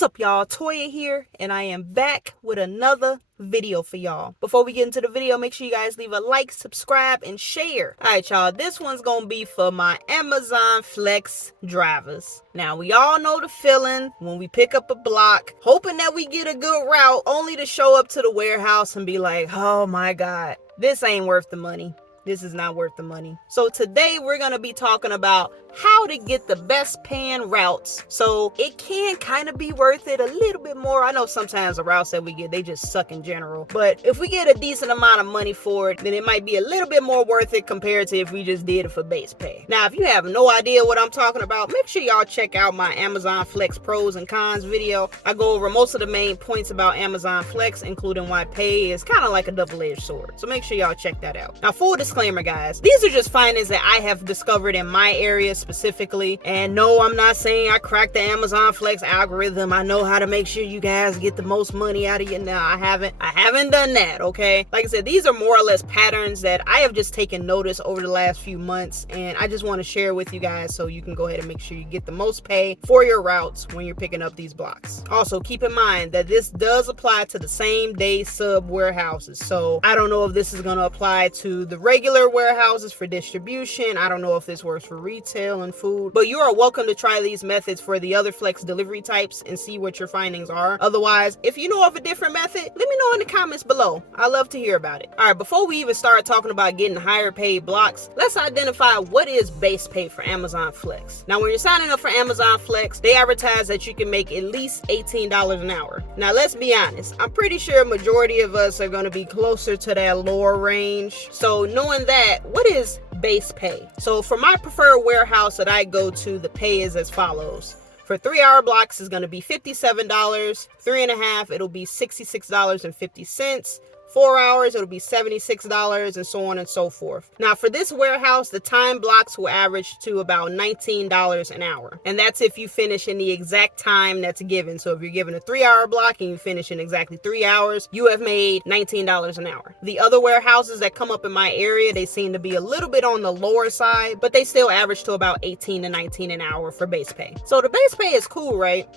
What's up, y'all? Toya here, and I am back with another video for y'all. Before we get into the video, make sure you guys leave a like, subscribe, and share. Alright, y'all, this one's gonna be for my Amazon Flex drivers. Now, we all know the feeling when we pick up a block, hoping that we get a good route, only to show up to the warehouse and be like, oh my god, this ain't worth the money. This is not worth the money. So today we're going to be talking about how to get the best paying routes so it can kind of be worth it a little bit more. I know sometimes the routes that we get, they just suck in general. But if we get a decent amount of money for it, then it might be a little bit more worth it compared to if we just did it for base pay. Now, if you have no idea what I'm talking about, make sure y'all check out my Amazon Flex pros and cons video. I go over most of the main points about Amazon Flex, including why pay is kind of like a double-edged sword. So make sure y'all check that out. Now, full disclaimer, guys, these are just findings that I have discovered in my area specifically. And no, I'm not saying I cracked the Amazon Flex algorithm. I know how to make sure you guys get the most money out of you. Now, I haven't done that, okay? Like I said, these are more or less patterns that I have just taken notice over the last few months, and I just want to share with you guys so you can go ahead and make sure you get the most pay for your routes when you're picking up these blocks. Also, keep in mind that this does apply to the same day sub warehouses. So I don't know if this is going to apply to the regular warehouses for distribution. I don't know if this works for retail and food, but you are welcome to try these methods for the other flex delivery types and see what your findings are. Otherwise, if you know of a different method, let me know in the comments below. I love to hear about it. All right, before we even start talking about getting higher paid blocks, let's identify what is base pay for Amazon Flex. Now, when you're signing up for Amazon Flex, they advertise that you can make at least $18 an hour. Now, let's be honest. I'm pretty sure a majority of us are going to be closer to that lower range. So knowing that, what is base pay? So for my preferred warehouse that I go to, the pay is as follows. For 3-hour blocks is going to be $57. 3.5, it'll be $66.50. 4 hours, it'll be $76, and so on and so forth. Now, for this warehouse, the time blocks will average to about $19 an hour. And that's if you finish in the exact time that's given. So if you're given a 3-hour block and you finish in exactly 3 hours, you have made $19 an hour. The other warehouses that come up in my area, they seem to be a little bit on the lower side, but they still average to about 18 to 19 an hour for base pay. So the base pay is cool, right?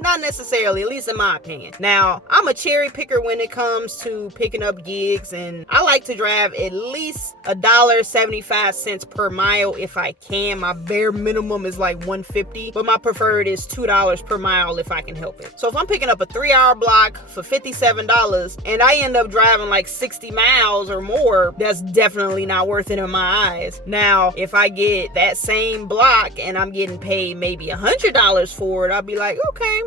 Not necessarily, at least in my opinion. Now, I'm a cherry picker when it comes to picking up gigs, and I like to drive at least $1.75 per mile if I can. My bare minimum is like $1.50, but my preferred is $2 per mile if I can help it. So if I'm picking up a 3-hour block for $57 and I end up driving like 60 miles or more, that's definitely not worth it in my eyes. Now, if I get that same block and I'm getting paid maybe $100 for it, I'll be like, okay,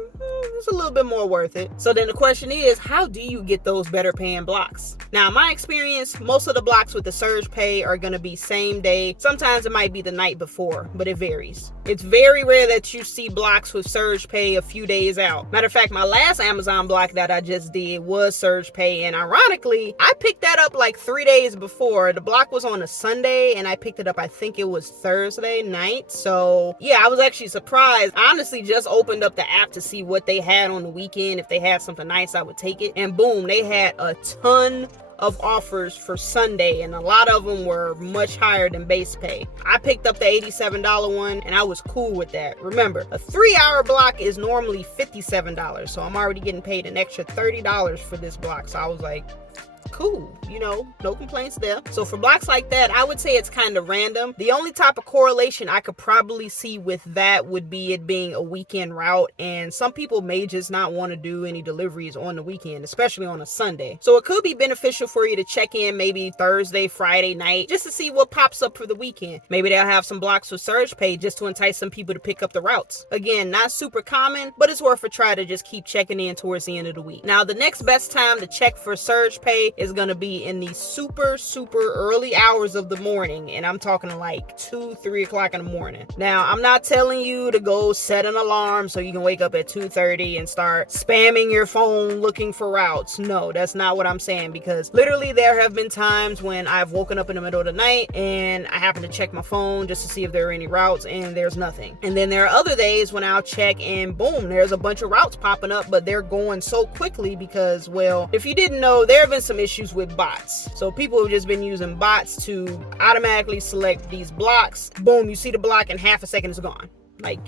it's a little bit more worth it. So then the question is, how do you get those better paying blocks? Now, in my experience, most of the blocks with the surge pay are going to be same day. Sometimes it might be the night before, but it varies. It's very rare that you see blocks with surge pay a few days out. Matter of fact, my last Amazon block that I just did was surge pay, and ironically, I picked that up like 3 days before. The block was on a Sunday, and I picked it up, I think it was Thursday night. So yeah, I was actually surprised. I honestly just opened up the app to see what they had on the weekend. If they had something nice, I would take it. And boom, they had a ton of offers for Sunday, and a lot of them were much higher than base pay. I picked up the $87 one, and I was cool with that. Remember, a 3-hour block is normally $57, so I'm already getting paid an extra $30 for this block. So I was like, cool, no complaints there. So for blocks like that, I would say it's kind of random. The only type of correlation I could probably see with that would be it being a weekend route, and some people may just not want to do any deliveries on the weekend, especially on a Sunday. So it could be beneficial for you to check in maybe Thursday, Friday night, just to see what pops up for the weekend. Maybe they'll have some blocks with surge pay just to entice some people to pick up the routes. Again, not super common, but it's worth a try to just keep checking in towards the end of the week. Now, the next best time to check for surge pay is going to be in the super early hours of the morning, and I'm talking like 2-3 o'clock in the morning. Now, I'm not telling you to go set an alarm so you can wake up at 2:30 and start spamming your phone looking for routes. No, that's not what I'm saying, because literally there have been times when I've woken up in the middle of the night and I happen to check my phone just to see if there are any routes, and there's nothing. And then there are other days when I'll check and boom, there's a bunch of routes popping up, but they're going so quickly because, well, if you didn't know, there have been some issues with bots. So people have just been using bots to automatically select these blocks. Boom, you see the block in half a second it's gone. Like,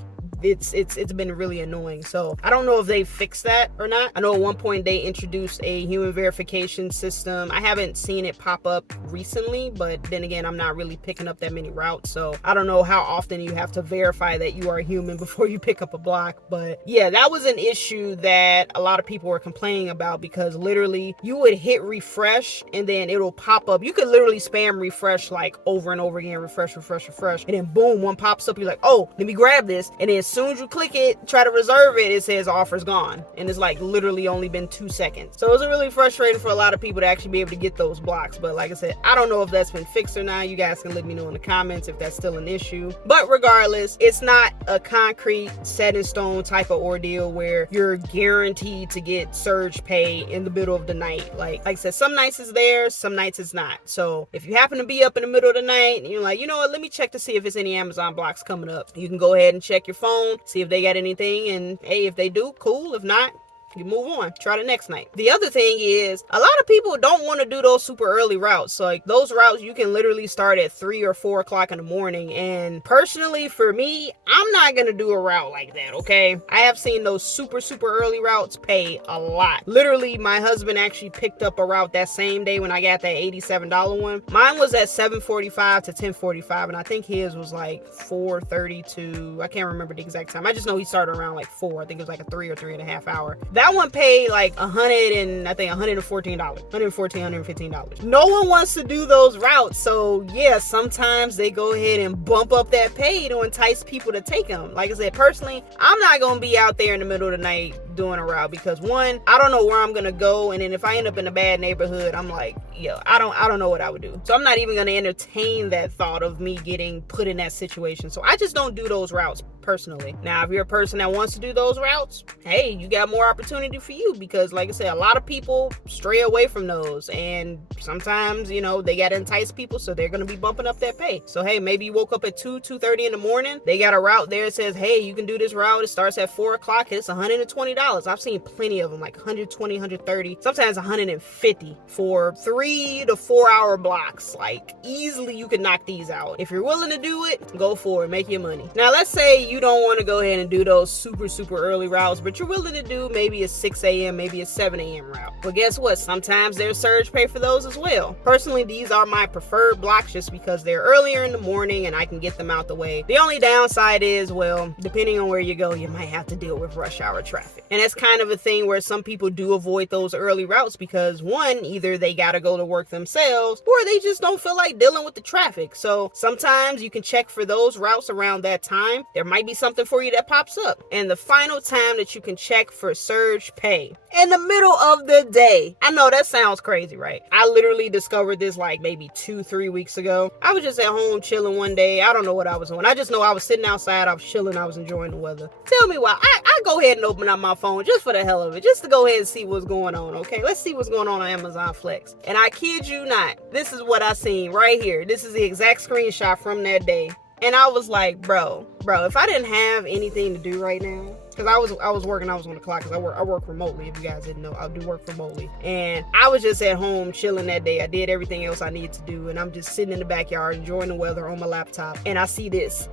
it's been really annoying. So I don't know if they fixed that or not. I know at one point they introduced a human verification system. I haven't seen it pop up recently, but then again, I'm not really picking up that many routes, so I don't know how often you have to verify that you are a human before you pick up a block. But yeah, that was an issue that a lot of people were complaining about, because literally you would hit refresh and then it'll pop up. You could literally spam refresh like over and over again, refresh, and then boom, one pops up. You're like, oh, let me grab this. And then as soon as you click it, try to reserve it, it says offer's gone. And it's like literally only been 2 seconds. So it was really frustrating for a lot of people to actually be able to get those blocks. But like I said, I don't know if that's been fixed or not. You guys can let me know in the comments if that's still an issue. But regardless, it's not a concrete set in stone type of ordeal where you're guaranteed to get surge pay in the middle of the night. Like I said, some nights it's there, some nights it's not. So if you happen to be up in the middle of the night and you're like, you know what, let me check to see if it's any Amazon blocks coming up, you can go ahead and check your phone, see if they got anything, and hey, if they do, cool. If not, you move on, try the next night. The other thing is, a lot of people don't want to do those super early routes. So like those routes, you can literally start at 3 or 4 o'clock in the morning. And personally for me, I'm not going to do a route like that, okay? I have seen those super early routes pay a lot. Literally, my husband actually picked up a route that same day when I got that $87 one. Mine was at 7:45 to 10:45, and I think his was like 4:30 to, I can't remember the exact time. I just know he started around like 4. I think it was like a 3 or 3.5 hour. That one paid like $114, $115. No one wants to do those routes. So yeah, sometimes they go ahead and bump up that pay to entice people to take them. Like I said, personally, I'm not going to be out there in the middle of the night doing a route, because one, I don't know where I'm going to go. And then if I end up in a bad neighborhood, I'm like, yo, I don't know what I would do. So I'm not even going to entertain that thought of me getting put in that situation. So I just don't do those routes personally. Now, if you're a person that wants to do those routes, hey, you got more opportunity for you, because like I said, a lot of people stray away from those, and sometimes, you know, they got to entice people, so they're going to be bumping up their pay. So hey, maybe you woke up at 2:30 in the morning, they got a route there that says, hey, you can do this route, it starts at 4 o'clock, it's $120. I've seen plenty of them, like 120, 130, sometimes 150 for 3 to 4 hour blocks. Like easily you can knock these out. If you're willing to do it, go for it, make your money. Now let's say you don't want to go ahead and do those super early routes, but you're willing to do maybe a 6 a.m., maybe a 7 a.m. route. Well, guess what? Sometimes there's surge pay for those as well. Personally, these are my preferred blocks just because they're earlier in the morning and I can get them out the way. The only downside is, well, depending on where you go, you might have to deal with rush hour traffic. And that's kind of a thing where some people do avoid those early routes because one, either they got to go to work themselves or they just don't feel like dealing with the traffic. So sometimes you can check for those routes around that time. There might be something for you that pops up. And the final time that you can check for surge pay, in the middle of the day. I know that sounds crazy, right? I literally discovered this like maybe 2-3 weeks ago. I was just at home chilling one day. I don't know what I was doing. I just know I was sitting outside. I was chilling. I was enjoying the weather. Tell me why. I go ahead and open up my phone just for the hell of it, just to go ahead and see what's going on, okay? Let's see what's going on Amazon Flex. And I kid you not, this is what I seen right here. This is the exact screenshot from that day. And I was like, bro, if I didn't have anything to do right now, because I was working, I was on the clock, because I work remotely. If you guys didn't know, I do work remotely. And I was just at home chilling that day. I did everything else I needed to do. And I'm just sitting in the backyard enjoying the weather on my laptop. And I see this.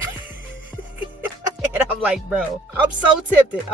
And I'm like, bro, I'm so tempted.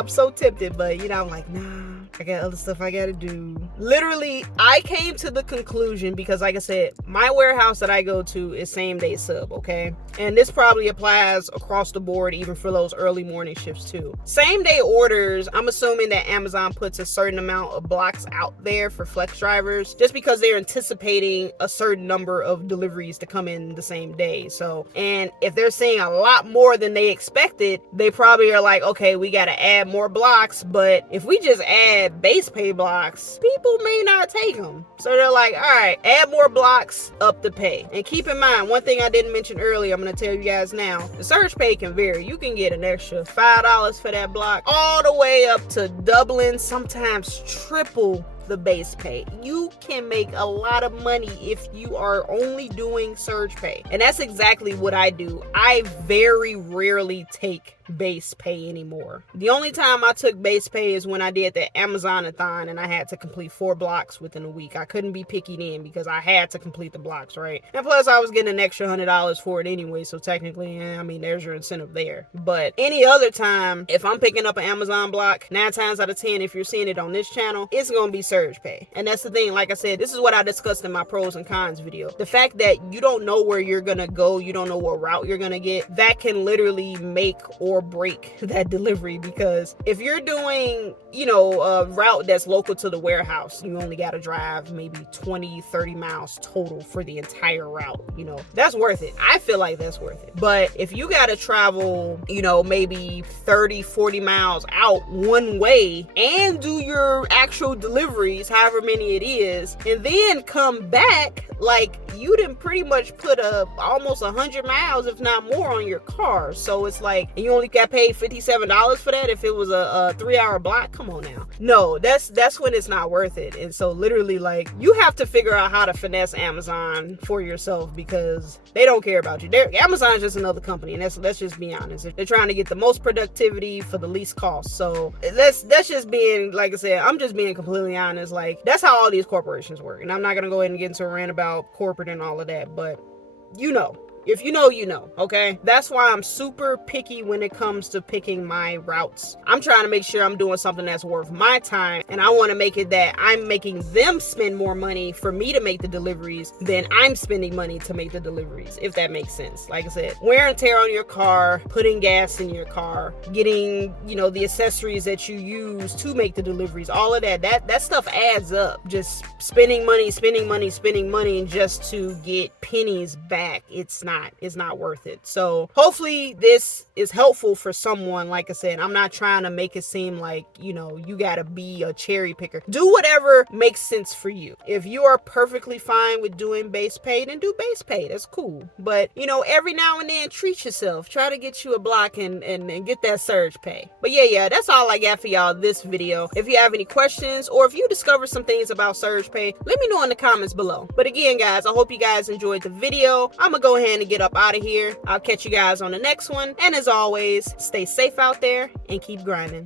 But, you know, I'm like, nah. I got other stuff I gotta do. Literally, I came to the conclusion because, like I said, my warehouse that I go to is same day sub, okay? And this probably applies across the board, even for those early morning shifts too. Same day orders, I'm assuming that Amazon puts a certain amount of blocks out there for flex drivers just because they're anticipating a certain number of deliveries to come in the same day. So, and if they're seeing a lot more than they expected, they probably are like, okay, we gotta add more blocks, but if we just add base pay blocks, people may not take them. So they're like, all right, add more blocks, up the pay. And keep in mind, one thing I didn't mention earlier, I'm going to tell you guys now, the surge pay can vary. You can get an extra $5 for that block, all the way up to doubling, sometimes triple the base pay. You can make a lot of money if you are only doing surge pay. And that's exactly what I do. I very rarely take base pay anymore. The only time I took base pay is when I did the Amazon-a-thon and I had to complete 4 blocks within a week. I couldn't be picky then because I had to complete the blocks, right? And plus I was getting an extra $100 for it anyway, so technically, I mean, there's your incentive there. But any other time, if I'm picking up an Amazon block, 9 times out of 10, if you're seeing it on this channel, it's gonna be surge pay. And that's the thing, like I said, this is what I discussed in my pros and cons video. The fact that you don't know where you're gonna go, you don't know what route you're gonna get, that can literally make or break that delivery. Because if you're doing, a route that's local to the warehouse, you only gotta drive maybe 20-30 miles total for the entire route, that's worth it. I feel like that's worth it. But if you gotta travel, maybe 30-40 miles out one way and do your actual deliveries, however many it is, and then come back, like, you didn't pretty much put almost 100 miles, if not more, on your car. So it's like, and you only got paid $57 for that if it was a 3-hour block. Come on now. No, that's when it's not worth it. And so literally, like, you have to figure out how to finesse Amazon for yourself, because they don't care about you. Amazon's just another company, and let's just be honest. They're trying to get the most productivity for the least cost. So that's just being, like I said, I'm just being completely honest. Like, that's how all these corporations work. And I'm not gonna go ahead and get into a rant about corporate and all of that, but if you know, okay? That's why I'm super picky when it comes to picking my routes. I'm trying to make sure I'm doing something that's worth my time, and I want to make it that I'm making them spend more money for me to make the deliveries than I'm spending money to make the deliveries, if that makes sense. Like I said, wear and tear on your car, putting gas in your car, getting, the accessories that you use to make the deliveries, all of that stuff adds up. Just spending money just to get pennies back, it's not worth it. So hopefully this is helpful for someone. Like I said, I'm not trying to make it seem like, you gotta be a cherry picker. Do whatever makes sense for you. If you are perfectly fine with doing base pay, then do base pay. That's cool. But, every now and then, treat yourself. Try to get you a block and get that surge pay. But yeah, that's all I got for y'all this video. If you have any questions, or if you discover some things about surge pay, let me know in the comments below. But again, guys, I hope you guys enjoyed the video. I'm gonna go ahead and get up out of here. I'll catch you guys on the next one. And as always, stay safe out there and keep grinding.